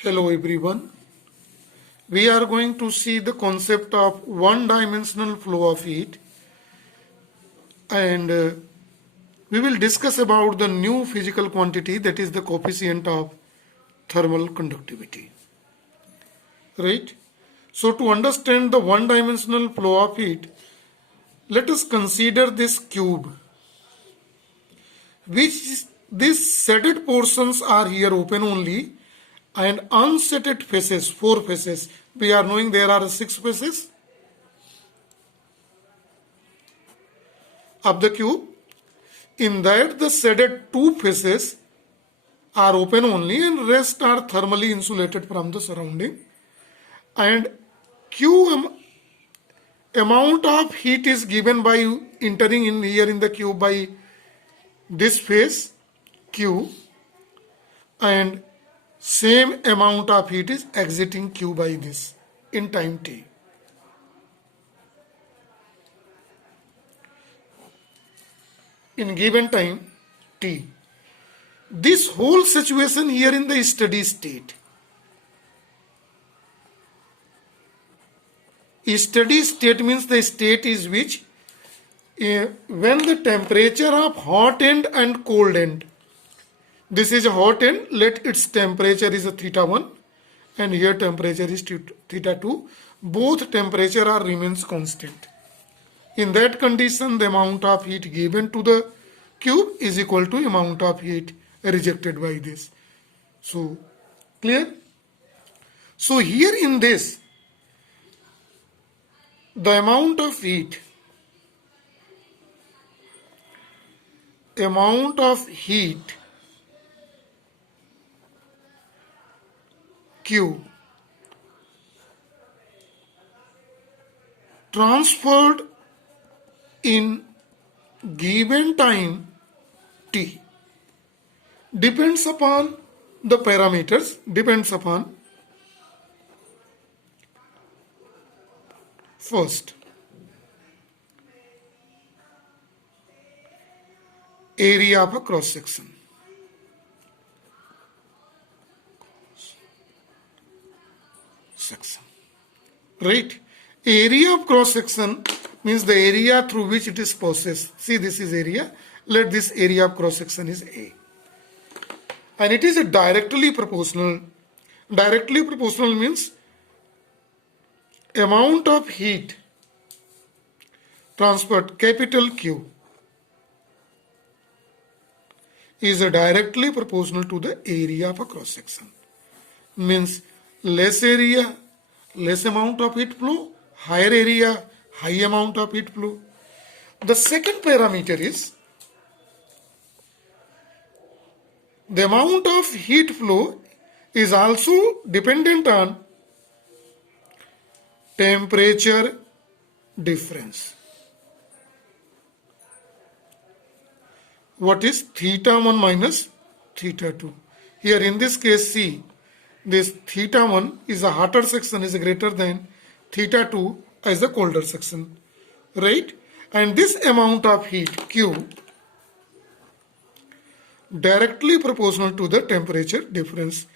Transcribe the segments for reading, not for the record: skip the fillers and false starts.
Hello everyone. We are going to see the concept of one-dimensional flow of heat and we will discuss about the new physical quantity, that is the coefficient of thermal conductivity. Right? So to understand the one-dimensional flow of heat, let us consider this cube, which these shaded portions are here open only and unshaded faces, 4 faces. We are knowing there are 6 faces of the cube. In that the shaded 2 faces are open only and rest are thermally insulated from the surrounding. And Q amount of heat is given by entering in here in the cube by this face Q, and same amount of heat is exiting Q by this in time t. In given time t. This whole situation here in the steady state. Steady state means the state is which when the temperature of hot end and cold end, this is a hot end, let its temperature is a theta 1 and here temperature is theta 2, both temperature are remains constant. In that condition the amount of heat given to the cube is equal to amount of heat rejected by this. So clear? So here in this, the amount of heat Q transferred in given time t depends upon the parameters, depends upon first area of a cross section. Right? Area of cross section means the area through which it is processed. See, this is area. Let this area of cross section is A. And it is a directly proportional. Directly proportional means amount of heat transferred, capital Q, is directly proportional to the area of a cross section. Means less area, less amount of heat flow, higher area, high amount of heat flow. The second parameter is the amount of heat flow is also dependent on temperature difference. What is theta 1 minus theta 2? Here in this case, see, this theta 1 is a hotter section is greater than theta 2 as the colder section, right? And this amount of heat Q directly proportional to the temperature difference.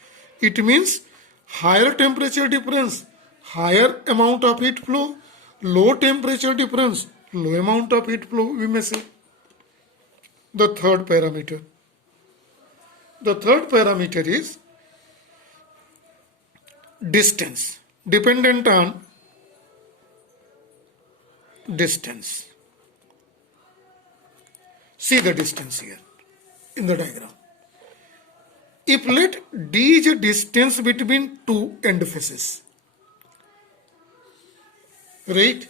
It means higher temperature difference, higher amount of heat flow, low temperature difference, low amount of heat flow, we may say. The third parameter. The third parameter is distance, dependent on distance. See the distance here in the diagram. If let D is a distance between two end faces, right?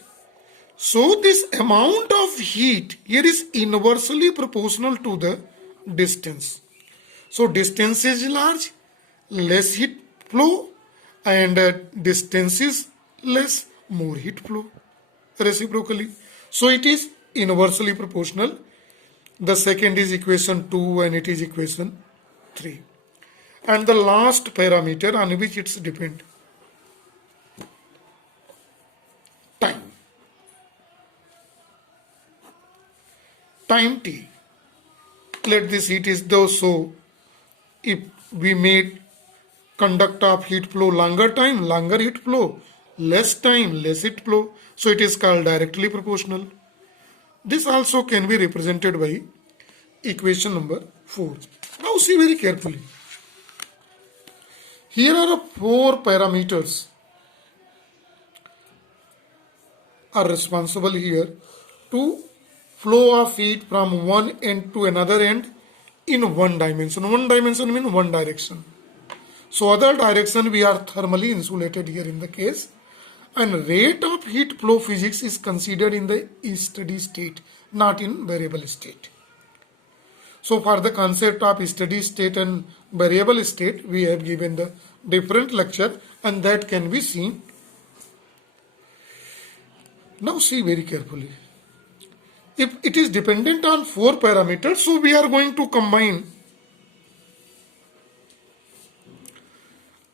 So this amount of heat here is inversely proportional to the distance. So distance is large, less heat flow, and distance is less, more heat flow reciprocally. So it is inversely proportional. The second is equation 2 and it is equation 3. And the last parameter on which it's depend, time. Time t. Let this heat is though, so if we made conduct of heat flow longer time, longer heat flow, less time, less heat flow. So it is called directly proportional. This also can be represented by equation number 4. Now see very carefully. Here are 4 parameters are responsible here to flow of heat from one end to another end in one dimension. One dimension means one direction. So other direction we are thermally insulated here in the case, and rate of heat flow physics is considered in the steady state, not in variable state. So for the concept of steady state and variable state, we have given the different lecture, and that can be seen. Now see very carefully. If it is dependent on 4 parameters, so we are going to combine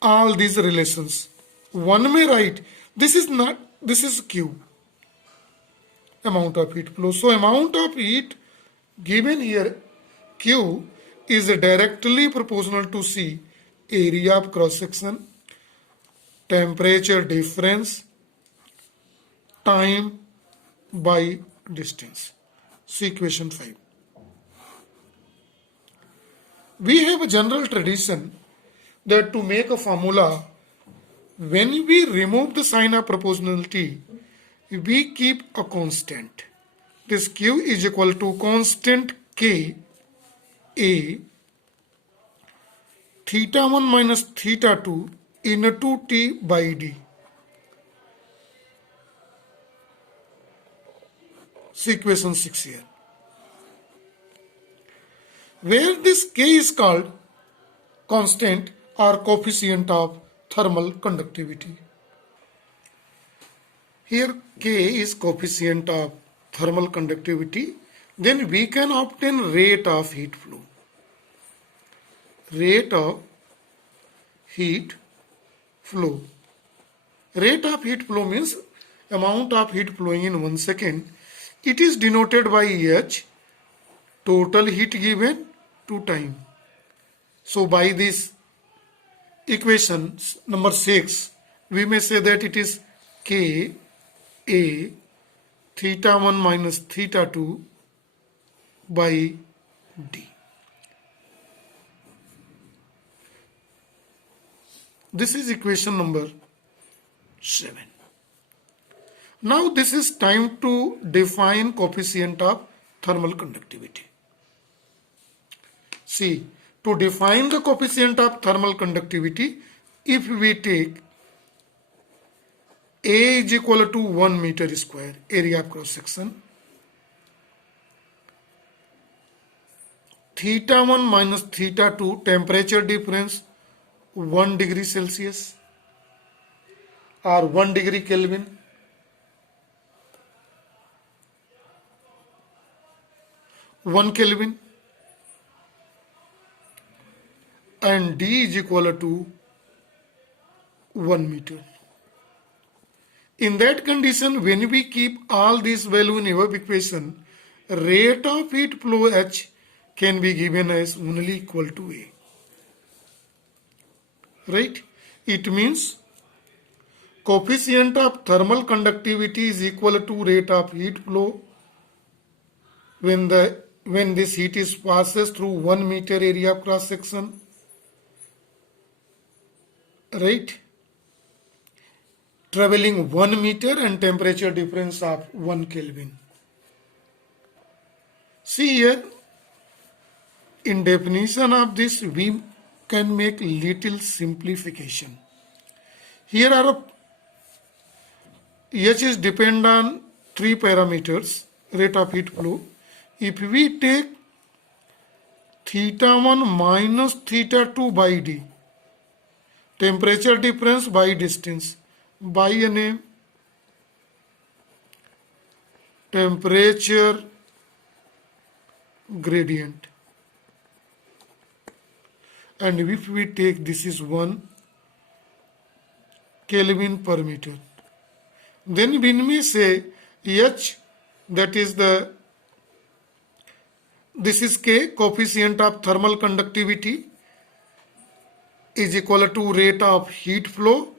all these relations. One may write, this is Q, amount of heat flow. So amount of heat given here, Q, is directly proportional to C, area of cross section, temperature difference, time by distance. See equation 5. We have a general tradition that to make a formula, when we remove the sign of proportionality, we keep a constant. This Q is equal to constant K A theta 1 minus theta 2 into T by D. See equation 6 here. Where this K is called constant or coefficient of thermal conductivity. Here K is coefficient of thermal conductivity. Then we can obtain rate of heat flow. Rate of heat flow. Rate of heat flow means amount of heat flowing in 1 second. It is denoted by H, total heat given to time. So by this equation number 6, we may say that it is K A theta 1 minus theta 2 by D. This is equation number 7. Now this is time to define coefficient of thermal conductivity. See, to define the coefficient of thermal conductivity, if we take A is equal to 1 meter square, area of cross section, theta 1 minus theta 2, temperature difference 1 degree Celsius or 1 degree Kelvin, one Kelvin, and D is equal to 1 meter. In that condition, when we keep all these values in above equation, rate of heat flow H can be given as only equal to A. Right? It means coefficient of thermal conductivity is equal to rate of heat flow when this heat is passes through 1 meter area of cross section. Right? Traveling 1 meter and temperature difference of 1 Kelvin. See here, in definition of this, we can make little simplification. Here are H is depend on 3 parameters, rate of heat flow. If we take theta 1 minus theta 2 by D, temperature difference by distance, by a name, temperature gradient, and if we take this is 1 Kelvin per meter, then we may say H, that is this is K, coefficient of thermal conductivity, is equal to rate of heat flow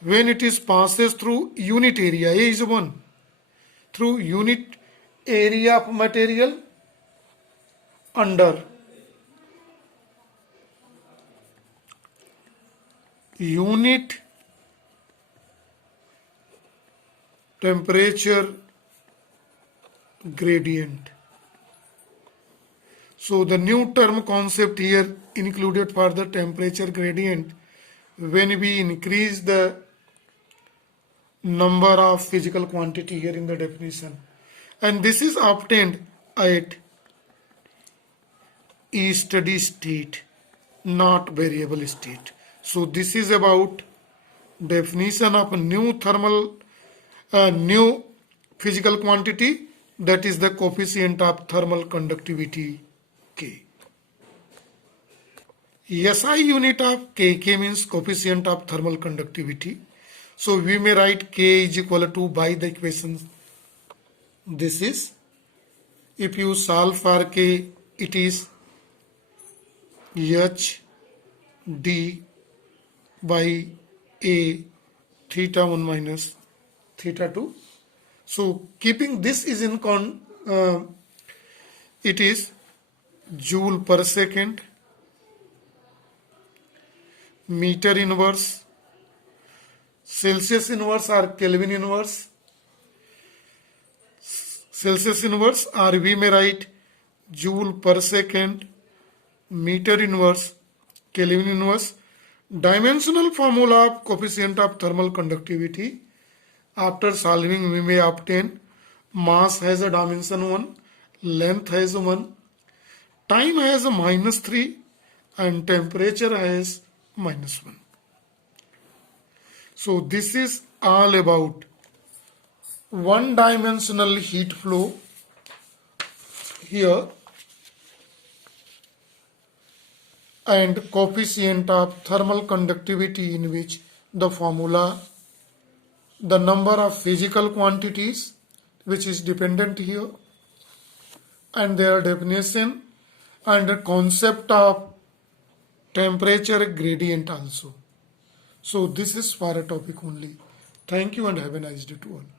when it is passes through unit area. A is 1. Through unit area of material under unit temperature gradient. So the new term concept here included for the temperature gradient when we increase the number of physical quantity here in the definition, and this is obtained at a steady state, not variable state. So this is about definition of a new physical quantity, that is the coefficient of thermal conductivity K. SI unit of K means coefficient of thermal conductivity. So we may write K is equal to, by the equation this is, if you solve for K, it is H D by A theta 1 minus theta 2. So keeping this is in it is joule per second, meter inverse, Celsius inverse or Kelvin inverse. Celsius inverse, or we may write joule per second, meter inverse, Kelvin inverse. Dimensional formula of coefficient of thermal conductivity. After solving, we may obtain mass has a dimension 1, length has 1, time has a -3, and temperature has -1. So this is all about one-dimensional heat flow here and coefficient of thermal conductivity, in which the formula, the number of physical quantities which is dependent here, and their definition, and the concept of temperature gradient also. So this is for a topic only. Thank you and have a nice day to all.